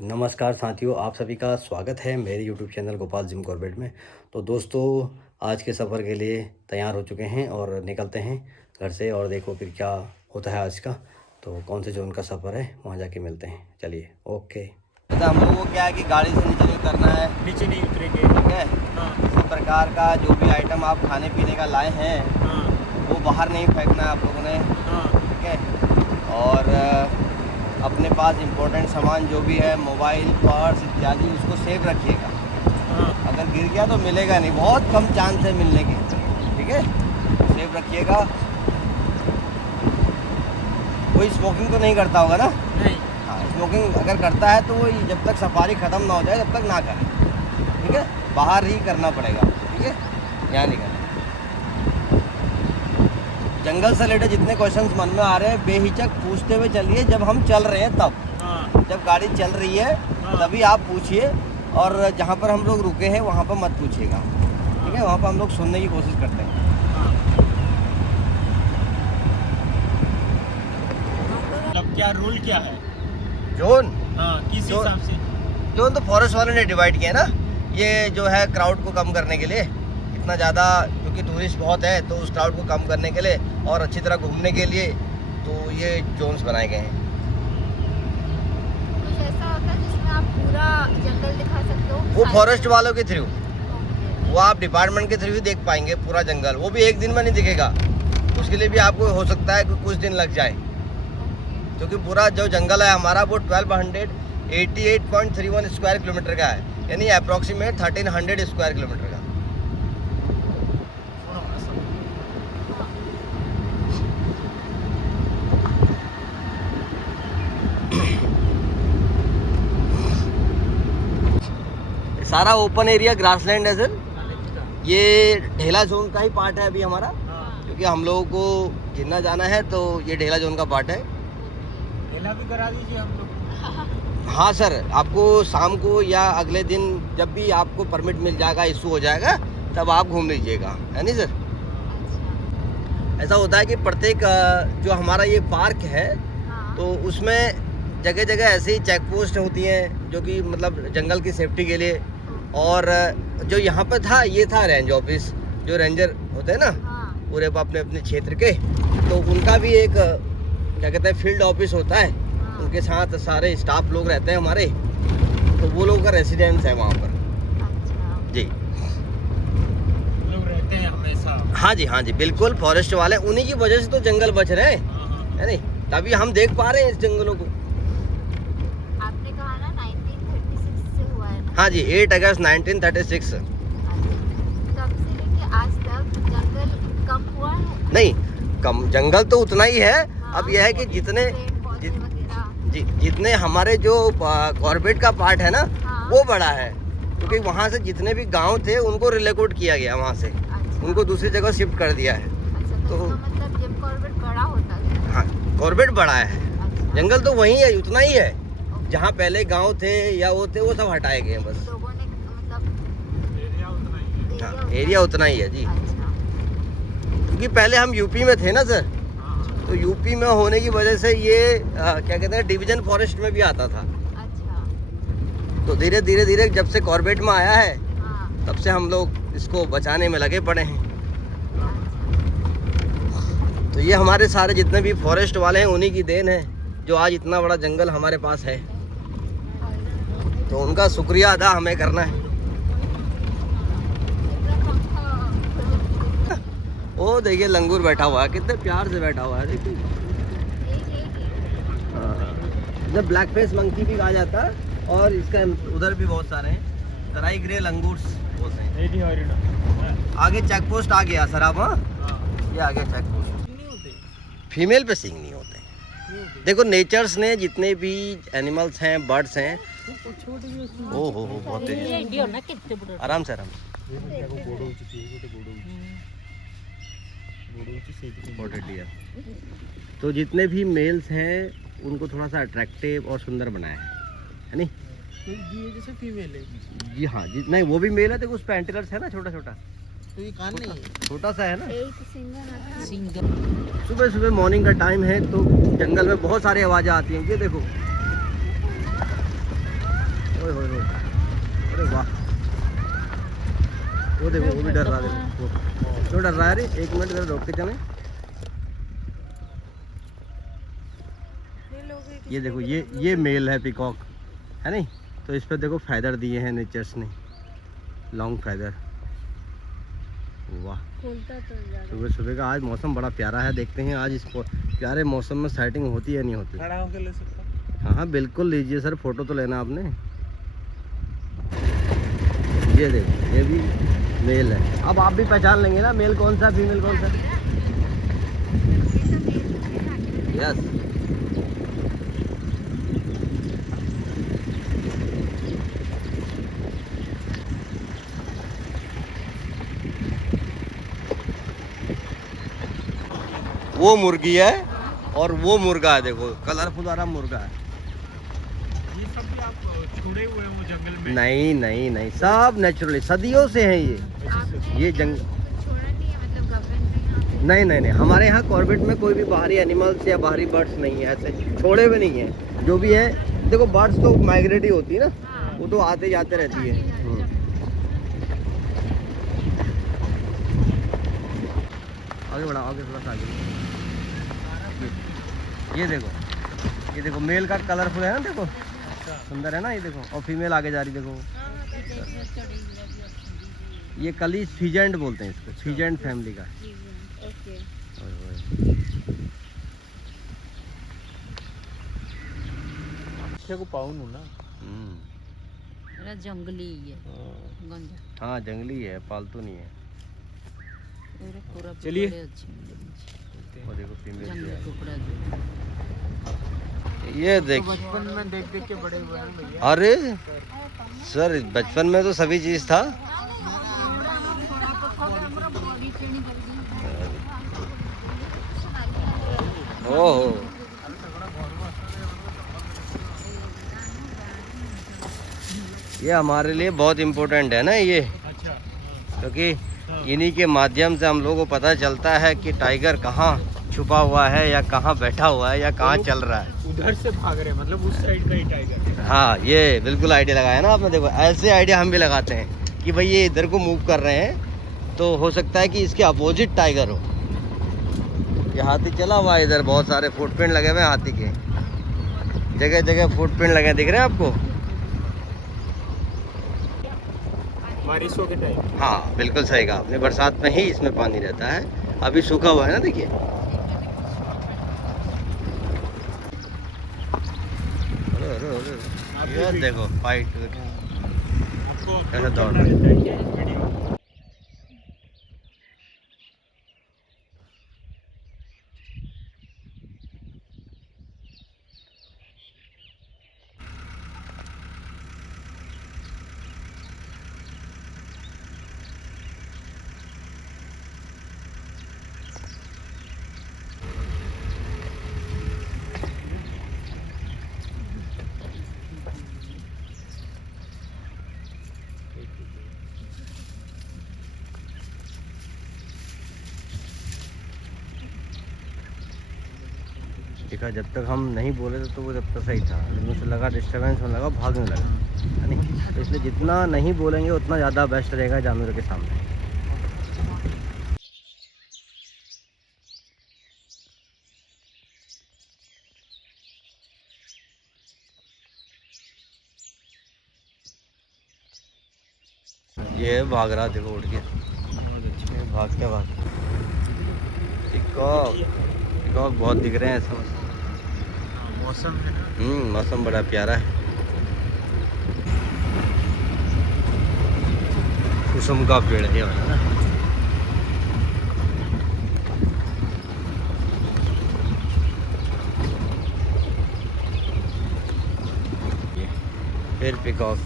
नमस्कार साथियों, आप सभी का स्वागत है मेरे YouTube channel Gopal Jim Corbett में। तो दोस्तों, आज के सफ़र के लिए तैयार हो चुके हैं और निकलते हैं घर से। और देखो फिर क्या होता है आज का, तो कौन से जोन का सफ़र है वहाँ जाके मिलते हैं। चलिए, ओके। तो हम लोगों को क्या है कि गाड़ी से नीचे नहीं उतरना है, नीचे नहीं उतरेंगे। ठीक है। हाँ किसी प्रकार का जो भी आइटम आप खाने पीने का लाए हैं हाँ वो बाहर नहीं फेंकना है आप लोगों ने, हाँ ठीक है। और अपने पास इम्पोर्टेंट सामान जो भी है, मोबाइल, पर्स इत्यादि, उसको सेफ रखिएगा। हाँ। अगर गिर गया तो मिलेगा नहीं, बहुत कम चांस है मिलने के, ठीक है। सेफ रखिएगा। कोई स्मोकिंग तो नहीं करता होगा ना? नहीं। हाँ, स्मोकिंग अगर करता है तो वो जब तक सफारी ख़त्म ना हो जाए तब तक ना करें, ठीक है। बाहर ही करना पड़ेगा, ठीक है, यहाँ नहीं करना। जंगल से रिलेटेड जितने क्वेश्चंस मन में आ रहे हैं बेहिचक पूछते हुए चलिए। जब हम चल रहे हैं तब, हाँ जब गाड़ी चल रही है हाँ। तभी आप पूछिए, और जहाँ पर हम लोग रुके हैं वहाँ पर मत पूछिएगा, ठीक है। वहाँ पर हम लोग सुनने की कोशिश करते हैं। मतलब क्या रूल क्या है? जोन हाँ, किस जो- हिसाब से? जोन तो फॉरेस्ट वाले ने डिवाइड किया ना, ये जो है क्राउड को कम करने के लिए। इतना ज़्यादा क्योंकि टूरिस्ट बहुत है तो उस क्राउड को कम करने के लिए और अच्छी तरह घूमने के लिए तो ये जोन्स बनाए गए हैं। कुछ ऐसा होता है जिसमें आप पूरा जंगल दिखा सकते हो? वो फॉरेस्ट वालों के थ्रू, ओके। वो आप डिपार्टमेंट के थ्रू ही देख पाएंगे पूरा जंगल। वो भी एक दिन में नहीं दिखेगा, उसके लिए भी आपको हो सकता है कि कुछ दिन लग जाए, क्योंकि पूरा जो जंगल है हमारा वो 1288.31 स्क्वायर किलोमीटर का है, यानी अप्रॉक्सीमेट 1300 स्क्वायर किलोमीटर का। सारा ओपन एरिया ग्रासलैंड है सर। ये ढेला जोन का ही पार्ट है अभी हमारा, हाँ। क्योंकि हम लोगों को जिन्ना जाना है तो ये ढेला जोन का पार्ट है। ढेला भी करा दीजिए हम लोग। हाँ सर, आपको शाम को या अगले दिन जब भी आपको परमिट मिल जाएगा, इशू हो जाएगा, तब आप घूम लीजिएगा, है नहीं सर। ऐसा होता है कि प्रत्येक जो हमारा ये पार्क है हाँ। तो उसमें जगह जगह ऐसी चेक पोस्ट होती हैं जो कि मतलब जंगल की सेफ्टी के लिए। और जो यहाँ पे था ये था रेंज ऑफिस, जो रेंजर होते हैं ना हाँ। पूरे अपने अपने क्षेत्र के, तो उनका भी एक क्या कहते हैं फील्ड ऑफिस होता है। हाँ। उनके साथ सारे स्टाफ लोग रहते हैं हमारे, तो वो लोगों का रेसिडेंस है वहाँ पर। अच्छा। जी लोग रहते हैं हमेशा। हाँ जी, हाँ जी, बिल्कुल। फॉरेस्ट वाले, उन्हीं की वजह से तो जंगल बच रहे हैं, हाँ हाँ। है नहीं, तभी हम देख पा रहे हैं इस जंगलों को। आपने कहा ना 1936 से हुआ है? हाँ जी, 8 अगस्त 1936। तब से लेके आज तक जंगल कम हुआ है? नहीं, कम जंगल तो उतना ही है। हाँ, अब यह है कि जितने पेड़ पौधे वगैरह। जितने हमारे जो कॉर्बेट का पार्ट है ना, हाँ। वो बड़ा है, क्योंकि वहाँ से जितने भी गांव थे उनको रिलोकेट किया गया, वहाँ से अच्छा। उनको दूसरी जगह शिफ्ट कर दिया है। अच्छा, तो तो- इसका मतलब जिम कॉर्बेट बड़ा होता गया। हाँ, कॉर्बेट बड़ा है, अच्छा। जंगल तो वही है, उतना ही है। ओके। जहाँ पहले गांव थे या वो थे वो सब हटाए गए हैं बस। लोगों ने मतलब एरिया उतना ही है। हाँ, एरिया उतना ही है जी, अच्छा। क्योंकि पहले हम यूपी में थे ना सर, हाँ। तो यूपी में होने की वजह से ये क्या कहते हैं डिवीजन फॉरेस्ट में भी आता था। अच्छा। तो धीरे धीरे धीरे जब से कॉर्बेट में आया है हाँ। तब से हम लोग इसको बचाने में लगे पड़े हैं। तो ये हमारे सारे जितने भी फॉरेस्ट वाले हैं उन्हीं की देन है, जो आज इतना बड़ा जंगल हमारे पास है। तो उनका शुक्रिया अदा हमें करना है। वो देखिए लंगूर बैठा हुआ है, कितने प्यार से बैठा हुआ है, देखिए। जब ब्लैक फेस मंकी भी कहा जाता है, और इसका उधर भी बहुत सारे हैं, तराई ग्रे लंगूर्स बोलते हैं। एडी हॉरिडा। आगे चेक पोस्ट आ गया सर, आप हाँ, हाँ। ये आ गया चेक पोस्ट। नहीं होते। फीमेल पे सींग नहीं होते। नहीं होते। देखो नेचर्स ने जितने भी एनिमल्स हैं, बर्ड्स हैं, ओ हो बहुत तेजी से, आराम से आराम से। Spotted deer। तो जितने भी मेल्स हैं उनको थोड़ा सा अट्रैक्टिव और सुंदर बनाया है नहीं? ये जैसे फीमेल है। जी हाँ जी, नहीं वो भी मेल है, देखो उस पर एंटीलर्स है ना, छोटा छोटा, तो ये कान नहीं है। छोटा सा है ना। एक सिंगल सुबह सुबह मॉर्निंग का टाइम है तो जंगल में बहुत सारी आवाज़ें आती हैं। ये देखो देखो वो भी डर रहा है, देखो क्यों डर रहा है? अरे 1 मिनट इधर रोक के चले। ये देखो ये मेल है पीकॉक, है नहीं? तो इस पर देखो फैदर दिए हैं नेचर्स ने, लॉन्ग फैदर। वाह, सुबह सुबह का आज मौसम बड़ा प्यारा है। देखते हैं आज इस प्यारे मौसम में सेटिंग होती है नहीं होती। खड़ा होकर ले सकता? हाँ हाँ बिल्कुल लीजिए सर, फोटो तो लेना आपने। ये देखो ये भी मेल है। अब आप भी पहचान लेंगे ना मेल कौन सा फीमेल कौन सा। यस, वो मुर्गी है और वो मुर्गा है, देखो कलरफुल वाला मुर्गा है। ये सब भी आप छोड़े हुए हैं वो जंगल में? नहीं नहीं नहीं, सब नेचुरली सदियों से हैं ये जंग। छोड़ा नहीं है मतलब गवर्नमेंट ने यहाँ पे? नहीं नहीं नहीं, हमारे यहाँ कॉर्बेट में कोई भी बाहरी एनिमल्स या बाहरी बर्ड्स नहीं है, ऐसे छोड़े हुए नहीं है। जो भी है देखो, बर्ड्स तो माइग्रेट ही होती है ना, वो तो आते जाते रहती है। आगे बढ़ाओ, आगे थोड़ा सा आगे। ये देखो मेल का कलरफुल है ना, देखो सुंदर है ना ये देखो। और फीमेल आगे जा रही देखो। ये कलीज फीजेंट बोलते हैं इसको, फीजेंट फैमिली का है। ओए ओए। अच्छे को पाऊँ ना। जंगली है गंजा। हाँ जंगली है, पालतू नहीं है। चलिए। और देखो फीमेल जंगली कुकड़ा जो ये देख। बचपन में देख देख के बड़े हुए हैं भैया। अरे सर बचपन में तो सभी चीज था। ओहो, ये हमारे लिए बहुत इम्पोर्टेंट है ना ये, अच्छा। क्योंकि इन्हीं के माध्यम से हम लोगों को पता चलता है कि टाइगर कहाँ छुपा हुआ है या कहाँ बैठा हुआ है या कहाँ चल रहा है। उधर से भाग रहे हैं, मतलब उस साइड का ही टाइगर है। हाँ ये बिल्कुल आइडिया लगाया ना आपने। देखो ऐसे आइडिया हम भी लगाते हैं कि भाई ये इधर को मूव कर रहे हैं, तो हो सकता है कि इसके अपोजिट टाइगर हो। ये हाथी चला हुआ है इधर, बहुत सारे फुटप्रिंट लगे हुए हैं हाथी के, जगह जगह फुटप्रिंट लगे दिख रहे हैं आपको। बारिशों के टाइम। हाँ बिल्कुल सही कहा आपने, बरसात में ही इसमें पानी रहता है। अभी सूखा हुआ है ना, देखिए। ये देखो फाइट आपको कैसे दौड़ करना रहे हैं। रहता है ये वीडियो। देखा, जब तक हम नहीं बोले तो वो जब तक सही था, लेकिन उसे लगा डिस्टर्बेंस होने लगा, भागने लगा, है नहीं? तो इसलिए जितना नहीं बोलेंगे उतना ज़्यादा बेस्ट रहेगा जानवरों के सामने। ये भाग रहा, देखो उड़ के भागते भागते। पिकॉक बहुत दिख रहे हैं इस समय। मौसम है ना। मौसम बड़ा प्यारा है। कुसुम का पेड़ है वाला ना। फिर पिकॉक।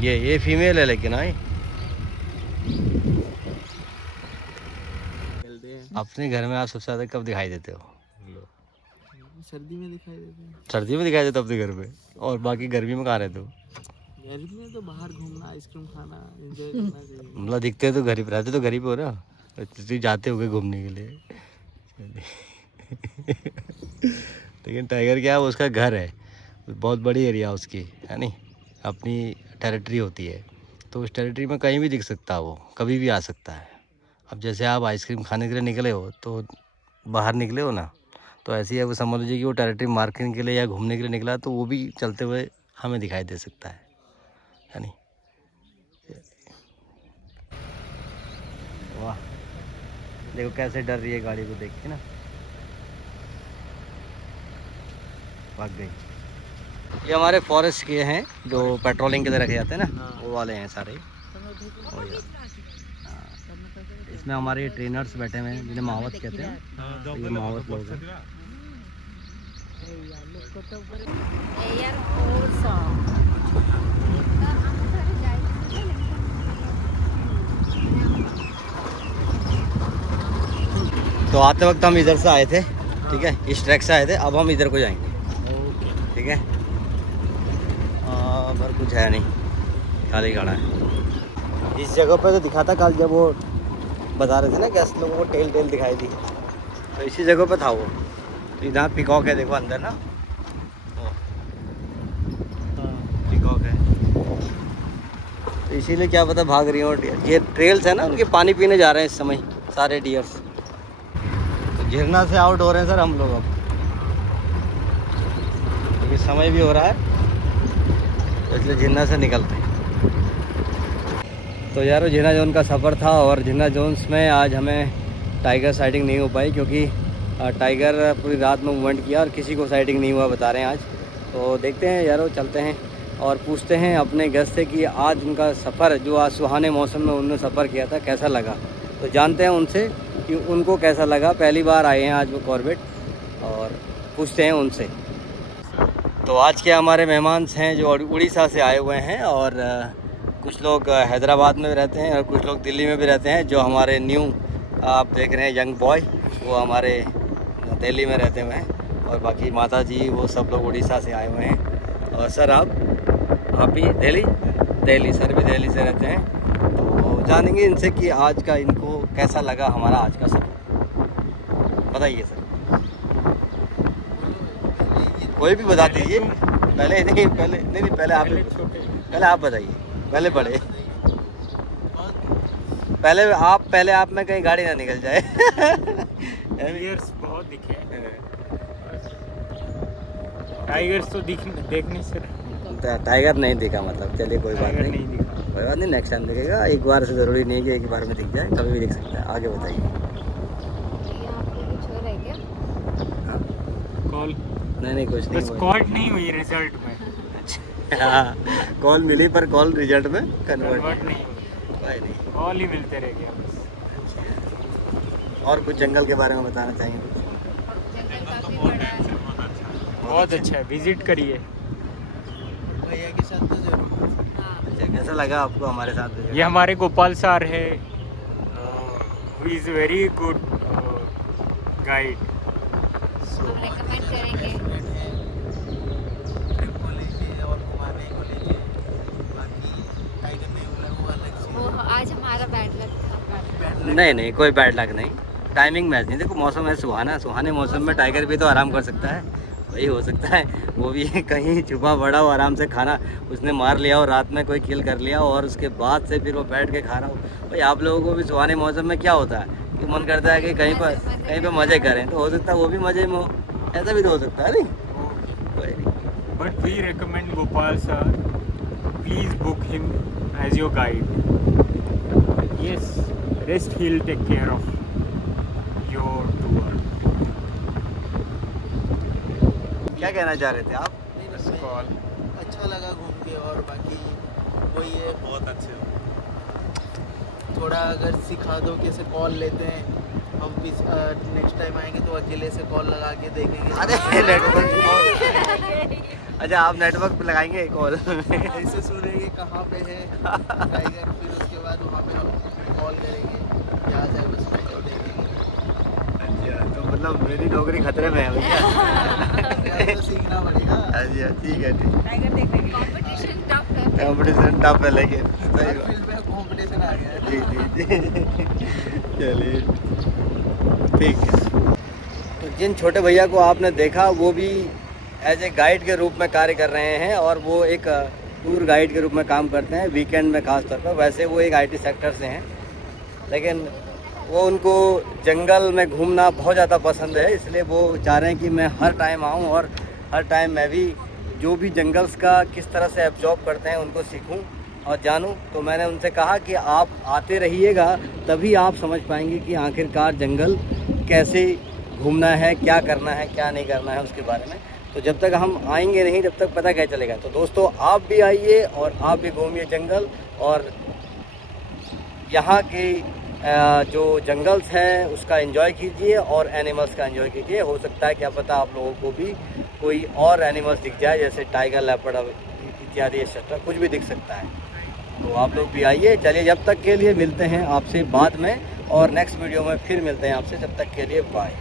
ये फीमेल है लेकिन आई। अपने घर में आप सबसे ज्यादा कब दिखाई देते हो? सर्दी में दिखाई देते हैं। सर्दी में दिखाई देते हो अपने घर में, और बाकी गर्मी में कहाँ रहते हो? गर्मी में तो बाहर घूमना, आइसक्रीम खाना, एंजॉय करना चाहिए। मतलब दिखते हो तो घर ही पे, रहते तो घर ही पे हो ना, तो जाते हो गए घूमने के लिए। लेकिन टाइगर क्या है, वो उसका घर है, बहुत बड़ी एरिया उसकी है नहीं, अपनी टेरिटरी होती है, तो उस टेरिटरी में कहीं भी दिख सकता है, वो कभी भी आ सकता है। अब जैसे आप आइसक्रीम खाने के लिए निकले हो तो बाहर निकले हो ना, तो ऐसे ही अब समझ लीजिए कि वो टेरिटरी मार्किंग के लिए या घूमने के लिए निकला, तो वो भी चलते हुए हमें दिखाई दे सकता है नहीं। वाह, देखो कैसे डर रही है गाड़ी को देख के ना, भाग गई। ये हमारे फॉरेस्ट के हैं जो पेट्रोलिंग के लिए रखे जाते हैं ना, वो वाले हैं सारे। और ये, इसमें हमारे ट्रेनर्स बैठे हुए हैं जिन्हें मावत कहते हैं, तो ये मावत लोग हैं। तो आते वक्त हम इधर से आए थे, ठीक है, इस ट्रैक से आए थे, अब हम इधर को जाएंगे, ठीक है। पर कुछ है नहीं, खाली खड़ा है। इस जगह पे तो दिखा था कल जब वो बता रहे थे ना गेस्ट लोगों को टेल दिखाई दी, तो इसी जगह पे था वो। इधर पिकॉक है, देखो अंदर ना, पिकॉक है, तो इसीलिए क्या पता भाग रही हो डियर। ये ट्रेल्स है ना, उनके पानी पीने जा रहे हैं इस समय सारे डियर्स। तो झरना से आउट हो रहे हैं सर हम लोग अब, क्योंकि समय भी हो रहा है, इसलिए झरना से निकलते हैं। तो यार झरना जोन का सफ़र था, और झरना जोन्स में आज हमें टाइगर साइटिंग नहीं हो पाई, क्योंकि टाइगर पूरी रात में मूवमेंट किया और किसी को साइटिंग नहीं हुआ बता रहे हैं आज। तो देखते हैं यारो, चलते हैं और पूछते हैं अपने गेस्ट से कि आज उनका सफ़र, जो आज सुहाने मौसम में उन्होंने सफ़र किया था, कैसा लगा। तो जानते हैं उनसे कि उनको कैसा लगा, पहली बार आए हैं आज वो कॉर्बेट, और पूछते हैं उनसे। तो आज के हमारे मेहमान हैं जो उड़ीसा से आए हुए हैं, और कुछ लोग हैदराबाद में भी रहते हैं और कुछ लोग दिल्ली में भी रहते हैं। जो हमारे न्यू आप देख रहे हैं यंग बॉय, वो हमारे दिल्ली में रहते हुए हैं, और बाकी माता जी वो सब लोग उड़ीसा से आए हुए हैं। और सर आप भी दिल्ली सर भी दिल्ली से रहते हैं। तो जानेंगे इनसे कि आज का इनको कैसा लगा हमारा आज का सफ़र, बताइए सर। कोई भी बता दीजिए, पहले नहीं पहले आप बताइए, पहले बड़े, पहले आप में कहीं गाड़ी ना निकल जाए। टाइगर्स बहुत दिखे, टाइगर्स तो देखने से टाइगर नहीं दिखा मतलब, चलिए कोई बात नहीं, नहीं दिखा। कोई बात नहीं, नेक्स्ट टाइम दिखेगा। एक बार से ज़रूरी नहीं है कि एक बार में दिख जाए, कभी भी दिख सकता है। आगे बताइए। यहाँ पे कुछ हो रहा है क्या? हाँ, कॉल नहीं कुछ नहीं, बस कॉल नहीं हुई रिजल्ट में। हाँ, कॉल मिली पर कॉल रिजल्ट में कन्वर्ट नहीं हुई, नहीं। कॉल ही मिलते रह गया बस। और कुछ जंगल के बारे में बताना चाहेंगे? जंगल काफी बड़ा है। बहुत अच्छा है, विजिट करिए। भैया के साथ तो जरूर। हाँ, अच्छा, कैसा लगा आपको हमारे साथ? ये हमारे गोपाल सर है, who is very good guide. हम रेकमेंड करेंगे। वो आज हमारा बैड लक था। नहीं कोई बैड लक नहीं, टाइमिंग मैच नहीं। देखो मौसम है सुहाने मौसम में टाइगर भी तो आराम कर सकता है, वही हो सकता है। वो भी कहीं छुपा पड़ा हो, आराम से खाना उसने मार लिया हो, रात में कोई किल कर लिया हो, और उसके बाद से फिर वो बैठ के खा रहा हो। भाई आप लोगों को भी सुहाने मौसम में क्या होता है कि मन करता है कि कहीं पर मज़े करें, तो हो सकता है वो भी मज़े में हो, ऐसा भी तो हो सकता है नहीं। But we recommend Gopal sir. Please book him as your guide. Yes, rest he'll take care of your tour. क्या कहना चाह रहे थे आप? Call. अच्छा लगा घूम के, और बाकी वही है, बहुत अच्छे हो। थोड़ा अगर सिखा दो कैसे कॉल लेते हैं, हम भी नेक्स्ट टाइम आएंगे तो अकेले से कॉल लगा के देखेंगे। अरे नेटवर्क, अच्छा आप नेटवर्क पे लगाएंगे कॉल? ऐसे सुनेंगे कहाँ पे है टाइगर, फिर उसके बाद वहाँ पे हम कॉल करेंगे, क्या जाए उसको तो देखेंगे। अच्छा, तो मतलब मेरी नौकरी खतरे में है भैया। तो सीखना पड़ेगा। अच्छा ठीक है, कंपटीशन टफ है। कंपटीशन टफ है लेकिन सही बात। फील्ड में कंपटीशन आ गया है। जी चलिए ठीक है। तो जिन छोटे भैया को आपने देखा वो भी एज ए गाइड के रूप में कार्य कर रहे हैं और वो एक टूर गाइड के रूप में काम करते हैं वीकेंड में खास तौर पर। वैसे वो एक आईटी सेक्टर से हैं, लेकिन वो उनको जंगल में घूमना बहुत ज़्यादा पसंद है, इसलिए वो चाह रहे हैं कि मैं हर टाइम आऊँ और हर टाइम मैं भी जो भी जंगल्स का किस तरह से एब्जॉर्ब करते हैं उनको सीखूं और जानूं। तो मैंने उनसे कहा कि आप आते रहिएगा, तभी आप समझ पाएंगे कि आखिरकार जंगल कैसे घूमना है, क्या करना है, क्या नहीं करना है उसके बारे में। तो जब तक हम आएंगे नहीं तब तक पता क्या चलेगा। तो दोस्तों आप भी आइए और आप भी घूमिए जंगल, और यहाँ के जो जंगल्स हैं उसका एंजॉय कीजिए और एनिमल्स का एंजॉय कीजिए। हो सकता है क्या पता आप लोगों को भी कोई और एनिमल्स दिख जाए, जैसे टाइगर, लेपर्ड इत्यादि एक्सेट्रा, कुछ भी दिख सकता है। तो आप लोग भी आइए। चलिए जब तक के लिए मिलते हैं आपसे बाद में, और नेक्स्ट वीडियो में फिर मिलते हैं आपसे। तब तक के लिए बाय।